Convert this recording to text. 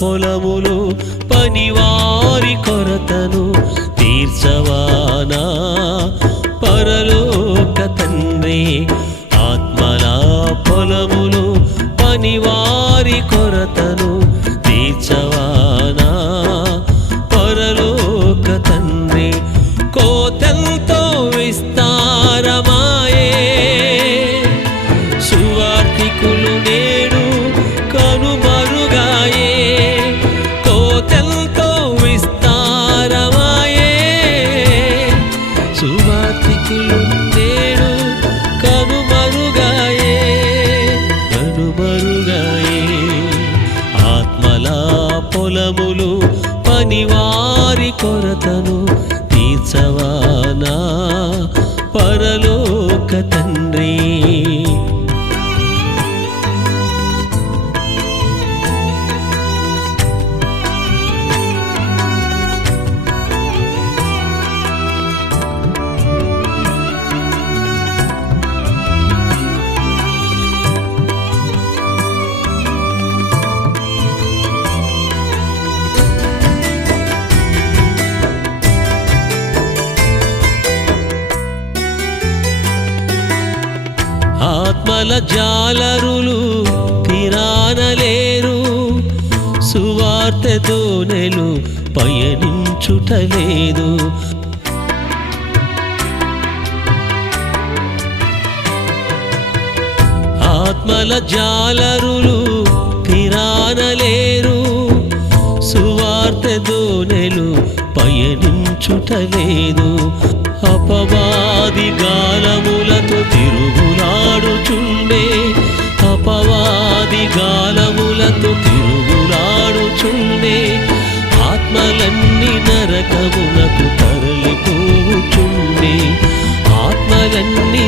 పొలములు పనివారి కొరతను తీర్చవానా? పరలోక తండ్రి ఆత్మల పొలములు పనివారి కొరతను తీర్చవానా? పరలోక తండ్రి కోత మనసులు నేడు కనుమరుగాయే కనుమరుగాయే ఆత్మల పొలములు పనివారి కొరతను ఆత్మల జాలరులు తిరానలేరు సువార్తతో నెలు పయనించుటలేదు. ఆత్మల జాలరులు తిరానలేరు సువార్తతో నెలు పయనించుటలేదు. అపవాది గాలములతో తిరుగులాడు ఆత్మలన్నీ నరకమునకు తరలిపోచుండే. ఆత్మలన్నీ